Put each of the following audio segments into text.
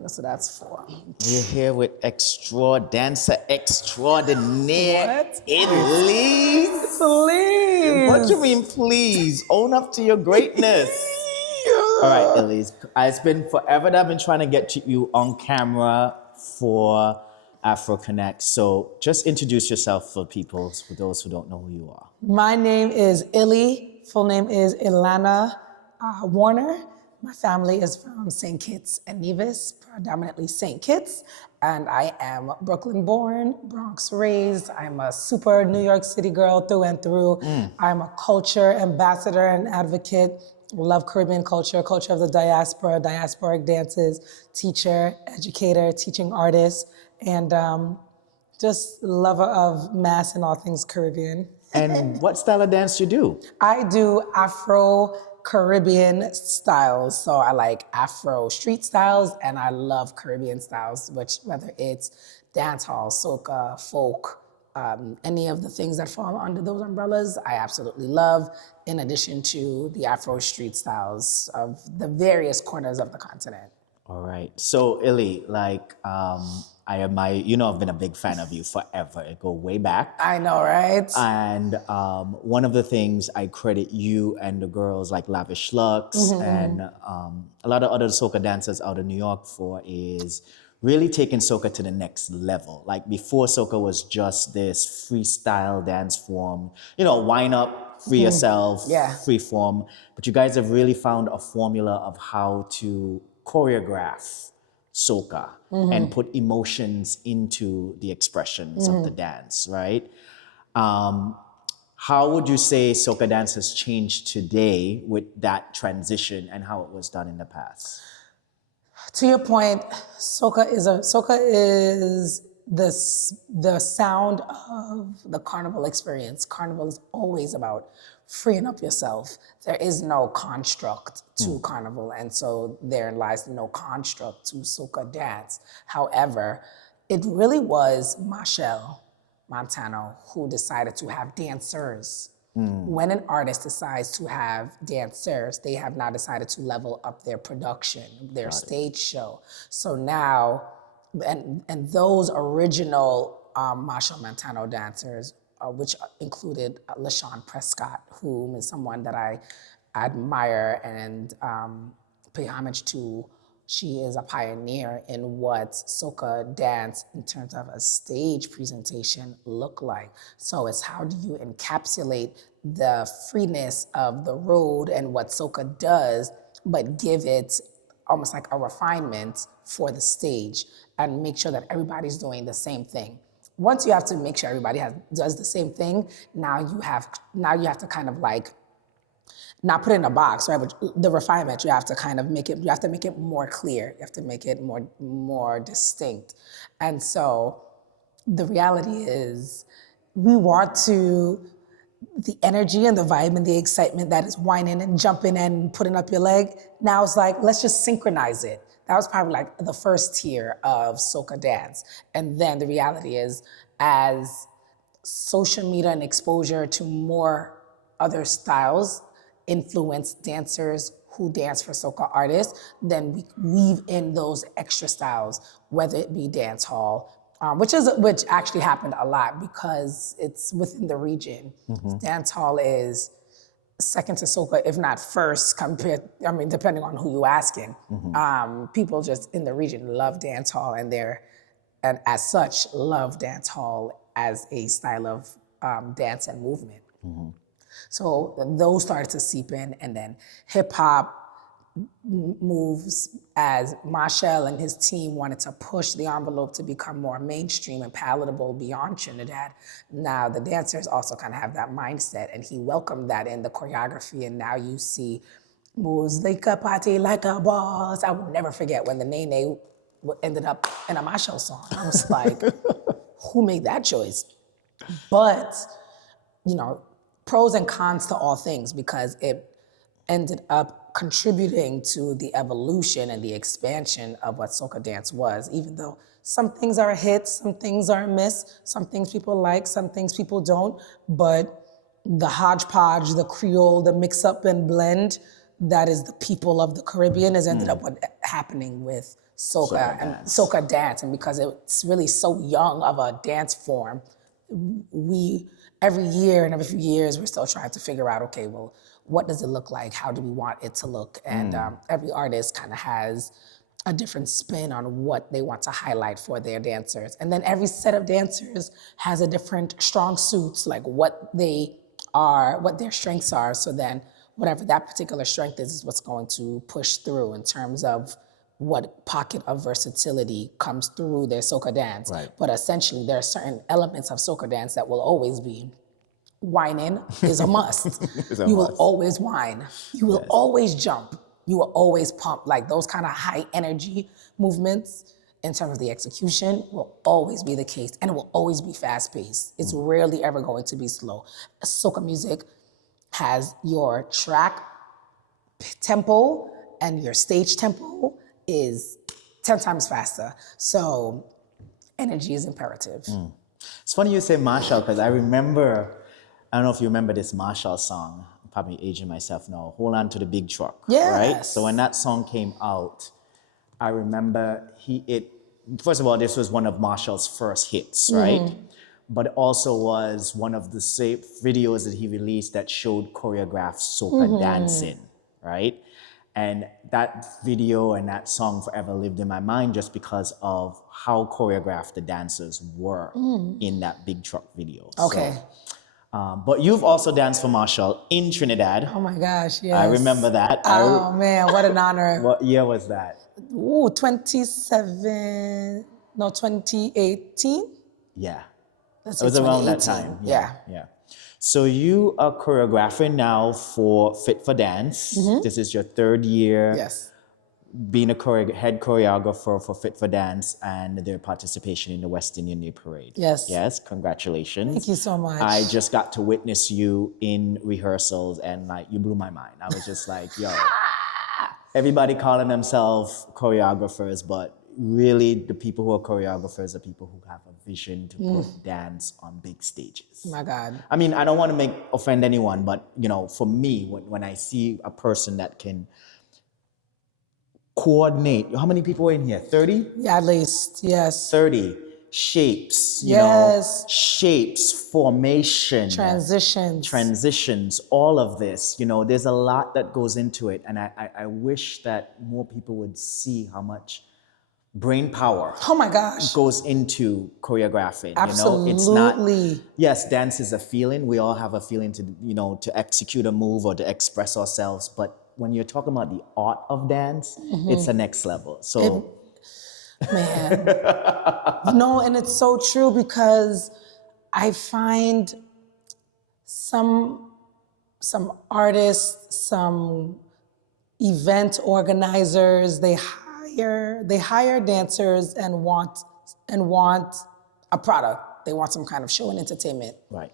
That's what that's for. We're here with dancer extraordinaire, What? Illy. What you Please. mean, please? Own up to your greatness. All right, Illy. It's been forever that I've been trying to get you on camera for AfroConex. So just introduce yourself for those who don't know who you are. My name is Illy. Full name is Ilana Warner. My family is from St. Kitts and Nevis, predominantly St. Kitts, and I am Brooklyn born, Bronx raised. I'm a super New York City girl through and through. I'm a culture ambassador and advocate. Love Caribbean culture, culture of the diaspora, diasporic dances, teacher, educator, teaching artist, and just lover of mass and all things Caribbean. And what style of dance you do? I do Afro-Caribbean styles. So I like Afro street styles and I love Caribbean styles, which whether it's dancehall, soca, folk, any of the things that fall under those umbrellas, I absolutely love, in addition to the Afro street styles of the various corners of the continent. All right. So, Illy, I admire, I've been a big fan of you forever. I go way back. I know, right? And one of the things I credit you and the girls like Lavish Lux and a lot of other soca dancers out of New York for is really taking soca to the next level. Like before, soca was just this freestyle dance form, wind up, free yourself, Yeah. free form. But you guys have really found a formula of how to choreograph soca and put emotions into the expressions of the dance, right? How would you say soca dance has changed today with that transition and how it was done in the past? To your point, soca is the sound of the carnival experience. Carnival is always about freeing up yourself. There is no construct to carnival, and so there lies no construct to soca dance. However, it really was Machel Montano who decided to have dancers. When an artist decides to have dancers, they have now decided to level up their production, their stage show. So now, and those original Marshall Montano dancers, which included LaShawn Prescott, whom is someone that I admire and pay homage to. She is a pioneer in what soca dance in terms of a stage presentation look like. So it's how do you encapsulate the freeness of the road and what soca does, but give it almost like a refinement for the stage and make sure that everybody's doing the same thing. Once you have to make sure everybody does the same thing, now you have to kind of like not put it in a box, right? But the refinement, you have to kind of make it more clear. You have to make it more distinct. And so the reality is we want the energy and the vibe and the excitement that is whining and jumping and putting up your leg. Now it's like, let's just synchronize it. That was probably like the first tier of soca dance. And then the reality is, as social media and exposure to more other styles influence dancers who dance for soca artists, then we weave in those extra styles, whether it be dance hall, which actually happened a lot because it's within the region. Dance hall is second to soca, if not first, depending on who you asking. People just in the region love dance hall and as such love dance hall as a style of dance and movement. So those started to seep in, and then hip hop moves as Machel and his team wanted to push the envelope to become more mainstream and palatable beyond Trinidad. Now the dancers also kind of have that mindset, and he welcomed that in the choreography, and now you see moves like a party like a boss. I will never forget when the Nene ended up in a Machel song. I was like, who made that choice? But, pros and cons to all things, because it ended up contributing to the evolution and the expansion of what soca dance was, even though some things are a hit, some things are a miss, some things people like, some things people don't, but the hodgepodge, the Creole, the mix up and blend, that is the people of the Caribbean has ended up happening with soca and dance. soca dance, and because it's really so young of a dance form, we every year and every few years we're still trying to figure out, okay, well, what does it look like? How do we want it to look? And every artist kind of has a different spin on what they want to highlight for their dancers. And then every set of dancers has a different strong suits, like what they are, what their strengths are. So then whatever that particular strength is what's going to push through in terms of what pocket of versatility comes through their soca dance. Right. But essentially there are certain elements of soca dance that will always be. Whining is a must. You will always whine. You will always jump. You will always pump. Like those kind of high energy movements in terms of the execution will always be the case, and it will always be fast paced. It's rarely ever going to be slow. Soca music has your track tempo and your stage tempo is 10 times faster. So energy is imperative. It's funny you say Marshall, because I remember, I don't know if you remember this Marshall song. I'm probably aging myself now. Hold On to the Big Truck. Yes. Right? So when that song came out, I remember first of all, this was one of Marshall's first hits, right? But it also was one of the videos that he released that showed choreographed soca dancing, right? And that video and that song forever lived in my mind just because of how choreographed the dancers were in that Big Truck video. Okay. But you've also danced for Marshall in Trinidad. Oh my gosh, yes. I remember that. Oh man, what an honor. What year was that? Ooh, 2018? Yeah. Let's It was say around that 2018. time. Yeah. Yeah. So you are choreographing now for Fit for Dance. This is your third year Yes. being a head choreographer for Fit for Dance and their participation in the West Indian Day Parade. Yes. Yes, congratulations. Thank you so much. I just got to witness you in rehearsals and like you blew my mind. I was just like, yo, everybody calling themselves choreographers, but really the people who are choreographers are people who have a vision to put dance on big stages. My God. I mean, I don't want to offend anyone, but you know, for me, when I see a person that can coordinate, how many people are in here? 30? Yeah, at least, yes. 30 shapes, Yes. shapes, formation, Transitions, all of this, there's a lot that goes into it. And I wish that more people would see how much brain power Oh my gosh. goes into choreographing. Absolutely. It's not, yes, dance is a feeling. We all have a feeling to, to execute a move or to express ourselves. But when you're talking about the art of dance, it's the next level. So, man, no, and it's so true because I find some artists, some event organizers, they hire dancers and want a product. They want some kind of show and entertainment. right.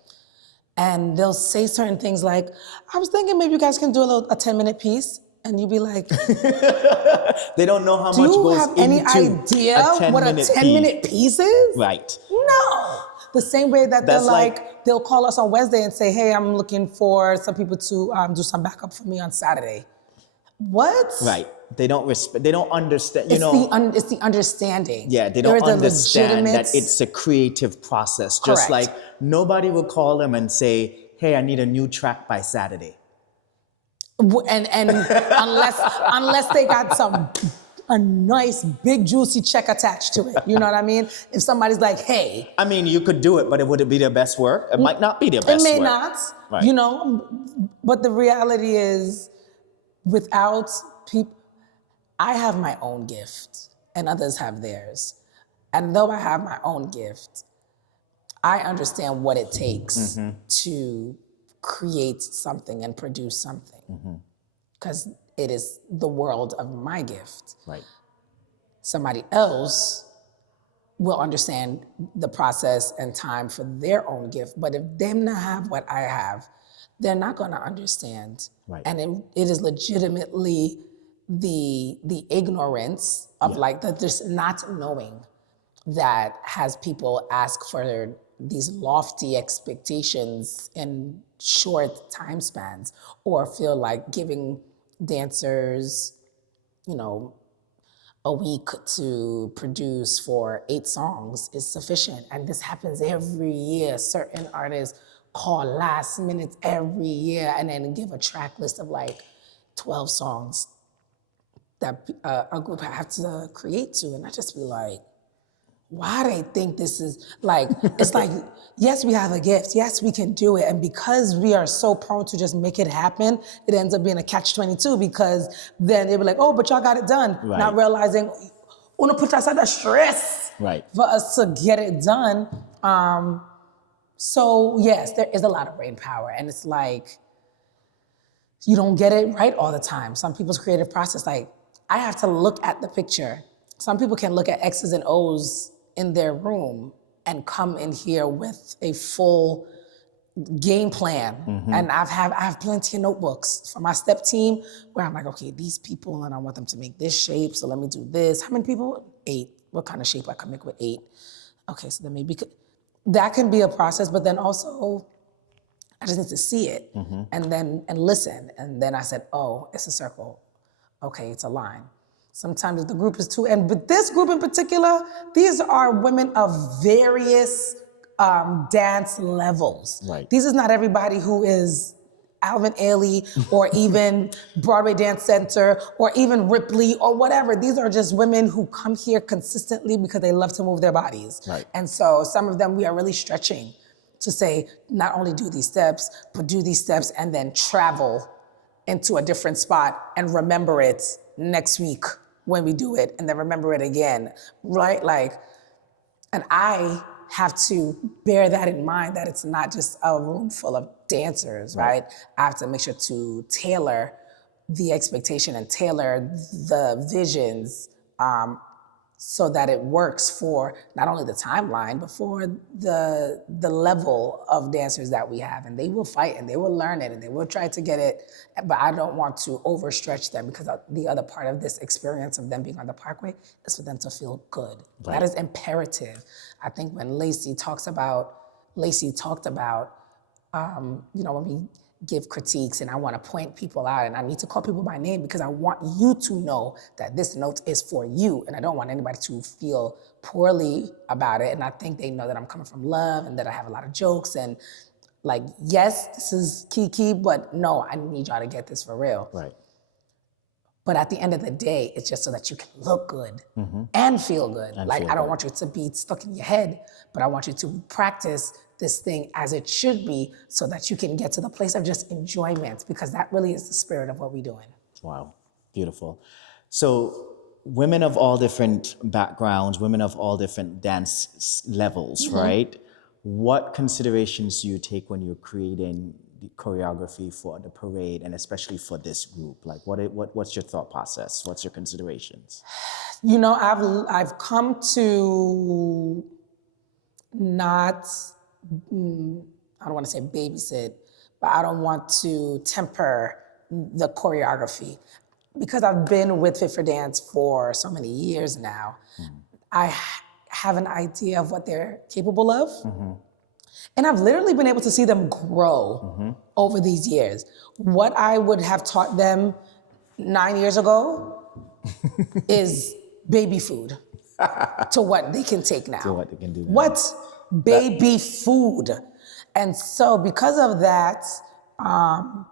And they'll say certain things like, I was thinking maybe you guys can do a 10-minute piece. And you'd be like, They don't know how do much you goes have any into idea a what a 10-minute piece is? Right. No. The same way that That's they'll call us on Wednesday and say, hey, I'm looking for some people to do some backup for me on Saturday. What? Right. They don't understand, It's the understanding. Yeah, they don't understand that legitimate- it's a creative process. Just Correct. like nobody will call them and say, hey, I need a new track by Saturday. And unless they got a nice big juicy check attached to it, you know what I mean? If somebody's like, hey, I mean, you could do it, but would it be their best work? It might not be their best it may work. not, Right. but the reality is, without people, I have my own gift and others have theirs. And though I have my own gift, I understand what it takes to create something and produce something. Because it is the world of my gift. Right. Somebody else will understand the process and time for their own gift. But if they not have what I have, they're not going to understand. Right. And it is legitimately the ignorance of the just not knowing that has people ask for these lofty expectations in short time spans, or feel like giving dancers, a week to produce for 8 songs is sufficient. And this happens every year. Certain artists call last minute every year and then give a track list of like 12 songs that a group have to create to. And I just be like, why they think this is like, it's like, yes, we have a gift. Yes, we can do it. And because we are so prone to just make it happen, it ends up being a catch-22 because then they be like, oh, but y'all got it done. Right. Not realizing, wanna put us under stress Right. for us to get it done. So yes, there is a lot of brain power. And it's like, you don't get it right all the time. Some people's creative process, like I have to look at the picture. Some people can look at X's and O's in their room and come in here with a full game plan. And I have plenty of notebooks for my step team where I'm like, okay, these people, and I want them to make this shape, so let me do this. How many people? 8. What kind of shape I can make with 8? Okay, so then maybe that can be a process, but then also I just need to see it and listen. And then I said, oh, it's a circle. Okay, it's a line. Sometimes the group is two, and with this group in particular, these are women of various dance levels. Right. This is not everybody who is Alvin Ailey or even Broadway Dance Center or even Ripley or whatever. These are just women who come here consistently because they love to move their bodies. Right. And so some of them we are really stretching to say, not only do these steps, but do these steps and then travel into a different spot and remember it next week when we do it, and then remember it again, right? Like, and I have to bear that in mind, that it's not just a room full of dancers, right? I have to make sure to tailor the expectation and tailor the visions so that it works for not only the timeline, but for the level of dancers that we have. And they will fight and they will learn it and they will try to get it, but I don't want to overstretch them because the other part of this experience of them being on the Parkway is for them to feel good. Right. That is imperative. I think when Lacey talked about, when we give critiques and I want to point people out and I need to call people by name because I want you to know that this note is for you and I don't want anybody to feel poorly about it. And I think they know that I'm coming from love and that I have a lot of jokes and like, yes, this is Kiki, but no, I need y'all to get this for real. Right. But at the end of the day, it's just so that you can look good and feel good. And like, feel I don't good. want you to be stuck in your head, but I want you to practice this thing as it should be so that you can get to the place of just enjoyment, because that really is the spirit of what we're doing. Wow, beautiful. So women of all different backgrounds, women of all different dance levels, right? What considerations do you take when you're creating the choreography for the parade and especially for this group? Like what's your thought process? What's your considerations? You know, I've come to not, I don't want to say babysit, but I don't want to temper the choreography. Because I've been with Fit for Dance for so many years now, I have an idea of what they're capable of. And I've literally been able to see them grow over these years. What I would have taught them 9 years ago is baby food to what they can take now. To what they can do now. What baby food? And so because of that, I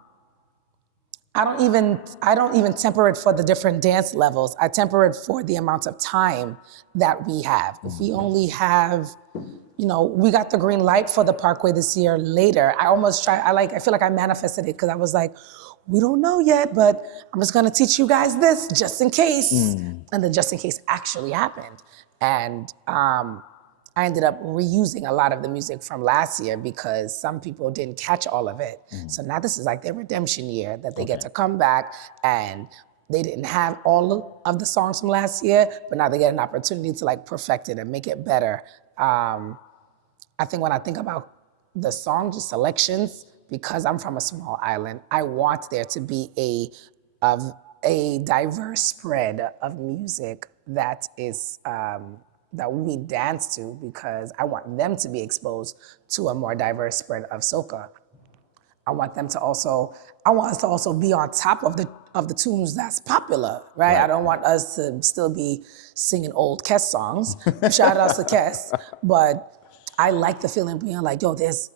don't even temper it for the different dance levels. I temper it for the amount of time that we have. If we only have, we got the green light for the Parkway this year later. I feel like I manifested it because I was like, we don't know yet, but I'm just gonna teach you guys this just in case. And then just in case actually happened. And I ended up reusing a lot of the music from last year because some people didn't catch all of it. So now this is like their redemption year that they get to come back, and they didn't have all of the songs from last year, but now they get an opportunity to like perfect it and make it better. I think when I think about the song selections, because I'm from a small island, I want there to be a diverse spread of music that is that we dance to, because I want them to be exposed to a more diverse spread of soca. I want us to also be on top of of the tunes that's popular, right? I don't want us to still be singing old Kes songs. Shout outs to Kes, but I like the feeling being like, yo, there's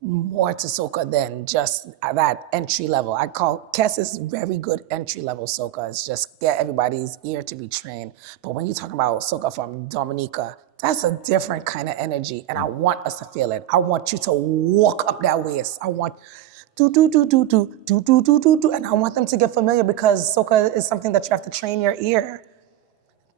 more to soca than just that entry level. I call Kes is very good entry level soca. It's just get everybody's ear to be trained. But when you talk about soca from Dominica, that's a different kind of energy, and I want us to feel it. I want you to walk up that waist. I want do do do do do do do do do do, and I want them to get familiar because soca is something that you have to train your ear.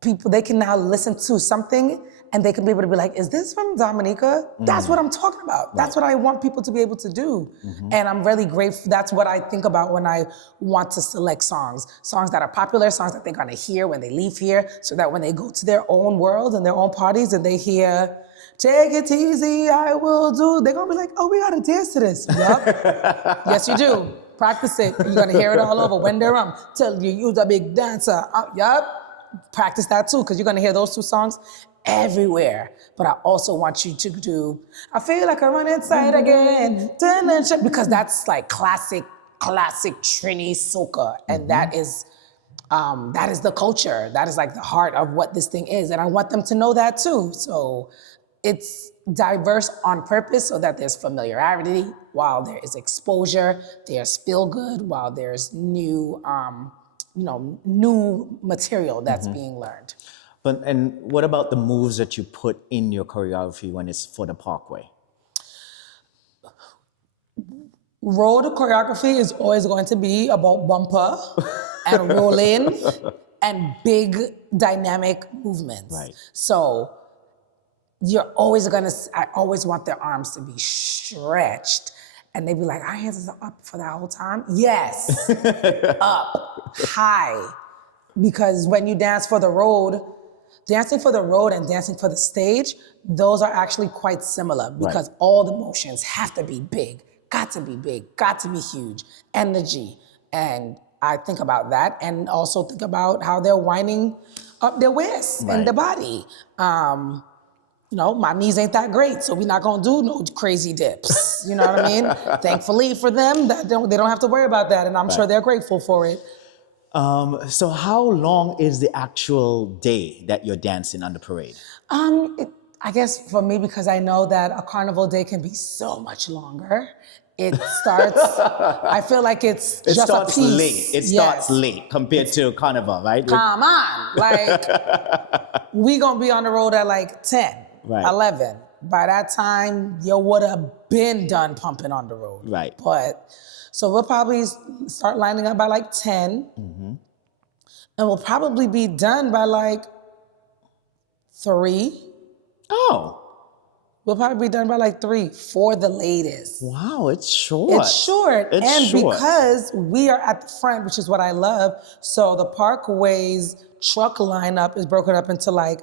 People, they can now listen to something and they can be able to be like, is this from Dominica? That's what I'm talking about. That's what I want people to be able to do. And I'm really grateful. That's what I think about when I want to select songs. Songs that are popular, songs that they're gonna hear when they leave here, so that when they go to their own world and their own parties and they hear, take it easy, I will do, they're gonna be like, oh, we gotta dance to this. Yup. Yes, you do. Practice it. You're gonna hear it all over. When they're tell you, you're a big dancer. Yup. Practice that too, because you're gonna hear those two songs everywhere. But I also want you to do, I feel like I run inside again, because that's like classic Trini soca, and that is the culture. That is like the heart of what this thing is, and I want them to know that too. So it's diverse on purpose so that there's familiarity, while there is exposure, there's feel good, while there's new new material that's being learned. But and what about the moves that you put in your choreography when it's for the Parkway? Road choreography is always going to be about bumper and rolling and big dynamic movements. Right. So you're always I always want their arms to be stretched. And they be like, our hands are up for that whole time? Yes, up, high. Because when you dance for the road, dancing for the road and dancing for the stage, those are actually quite similar because all the motions have to be big, got to be huge, energy. And I think about that and also think about how they're winding up their waist and the body. My knees ain't that great, so we're not gonna do no crazy dips. You know what I mean? Thankfully for them, that they don't have to worry about that, and I'm sure they're grateful for it. So how long is the actual day that you're dancing on the parade? I guess for me, because I know that a carnival day can be so much longer. It starts, I feel like it just starts a piece. late. It starts late compared to carnival, right? Come on, like, we gonna be on the road at like 10, 11. By that time, you would have been done pumping on the road. Right. But, so we'll probably start lining up by like 10. And we'll probably be done by like 3. Oh. We'll probably be done by like 3 for the latest. Wow, it's short. It's short. Because we are at the front, which is what I love, so the Parkway's truck lineup is broken up into like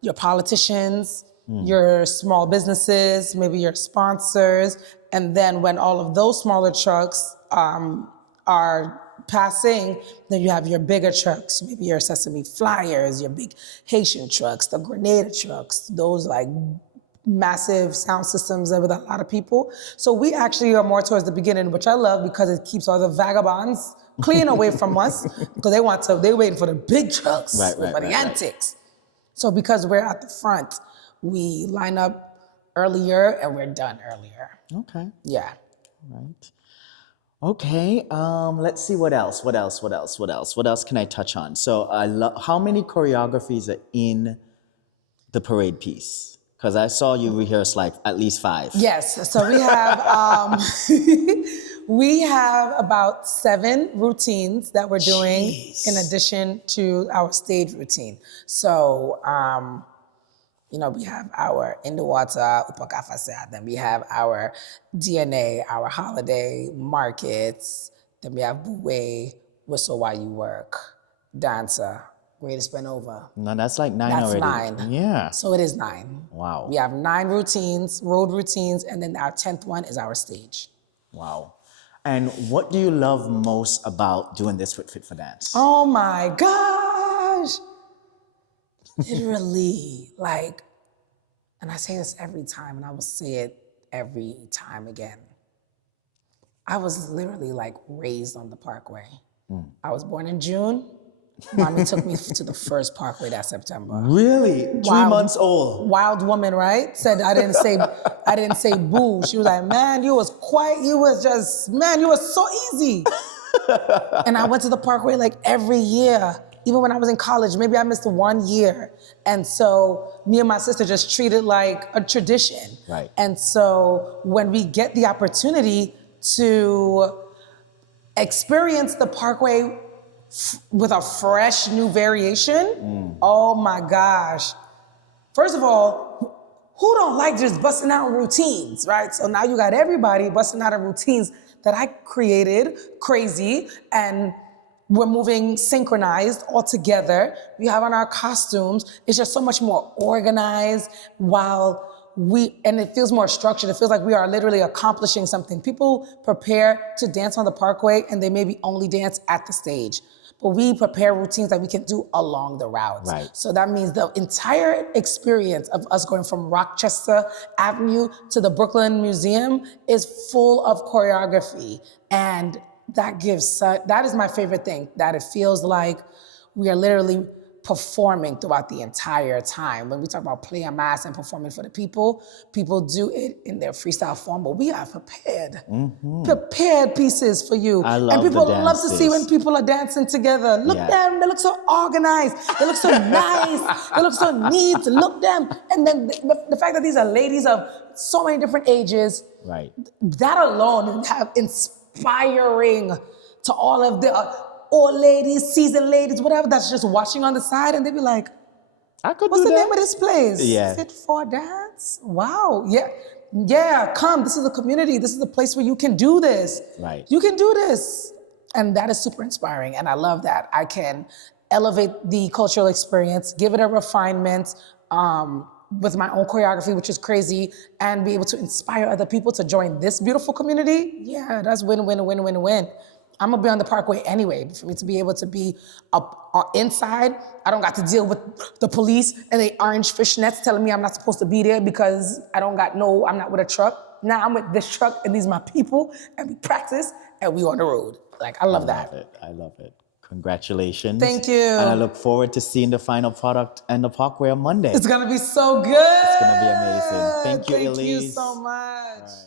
your politicians, your small businesses, maybe your sponsors, and then when all of those smaller trucks are passing, then you have your bigger trucks, maybe your Sesame Flyers, your big Haitian trucks, the Grenada trucks, those like massive sound systems with a lot of people. So we actually are more towards the beginning, which I love because it keeps all the vagabonds clean away from us because they're waiting for the big trucks for the antics. So because we're at the front, we line up earlier and we're done earlier. Okay. Yeah. Right. Okay. Let's see what else. What else can I touch on? So how many choreographies are in the parade piece? Because I saw you rehearse like at least 5. Yes. So we have we have about 7 routines that we're doing in addition to our stage routine. So we have our in the water, upakafasa, then we have our DNA, our holiday markets, then we have buwe, whistle while you work, dancer, greatest spin over. No, that's like 9 already. That's 9. Yeah. So it is 9. Wow. We have 9 routines, road routines, and then our 10th one is our stage. Wow. And what do you love most about doing this with Fit for Dance? Oh my gosh. Literally, like, and I say this every time, and I will say it every time again. I was literally like raised on the Parkway. I was born in June. Mommy took me to the first Parkway that September. Really? 3 months old. Wild woman, right? Said I didn't say boo. She was like, man, you was quiet. You was just, man, you was so easy. And I went to the Parkway like every year, even when I was in college. Maybe I missed 1 year. And so me and my sister just treat it like a tradition. Right. And so when we get the opportunity to experience the Parkway with a fresh new variation, oh my gosh. First of all, who don't like just busting out routines, right? So now you got everybody busting out of routines that I created, crazy, and we're moving synchronized all together. We have on our costumes. It's just so much more organized and it feels more structured. It feels like we are literally accomplishing something. People prepare to dance on the Parkway and they maybe only dance at the stage. But we prepare routines that we can do along the routes. Right. So that means the entire experience of us going from Rochester Avenue to the Brooklyn Museum is full of choreography. And that is my favorite thing, that it feels like we are literally performing throughout the entire time. When we talk about play en masse and performing for the people do it in their freestyle form, but we are prepared pieces for you. I love and people the love to see when people are dancing together. Look them, they look so organized, they look so nice, they look so neat, look them. And then the fact that these are ladies of so many different ages, right? That alone have inspiring to all of the old ladies, seasoned ladies, whatever, that's just watching on the side, and they be like, I could what's do the that. name of this place? Yeah. Is it for dance? Wow. Yeah, come. This is a community. This is a place where you can do this. Right. You can do this. And that is super inspiring. And I love that. I can elevate the cultural experience, give it a refinement with my own choreography, which is crazy, and be able to inspire other people to join this beautiful community. Yeah, that's win, win, win, win, win. I'm gonna be on the Parkway anyway. For me to be able to be inside, I don't got to deal with the police and the orange fishnets telling me I'm not supposed to be there because I'm not with a truck. Now I'm with this truck and these are my people, and we practice and we on the road. Like, I love that. I love it. Congratulations. Thank you. And I look forward to seeing the final product and the Parkway on Monday. It's gonna be so good. It's gonna be amazing. Thank you, Illy. Thank you so much. All right.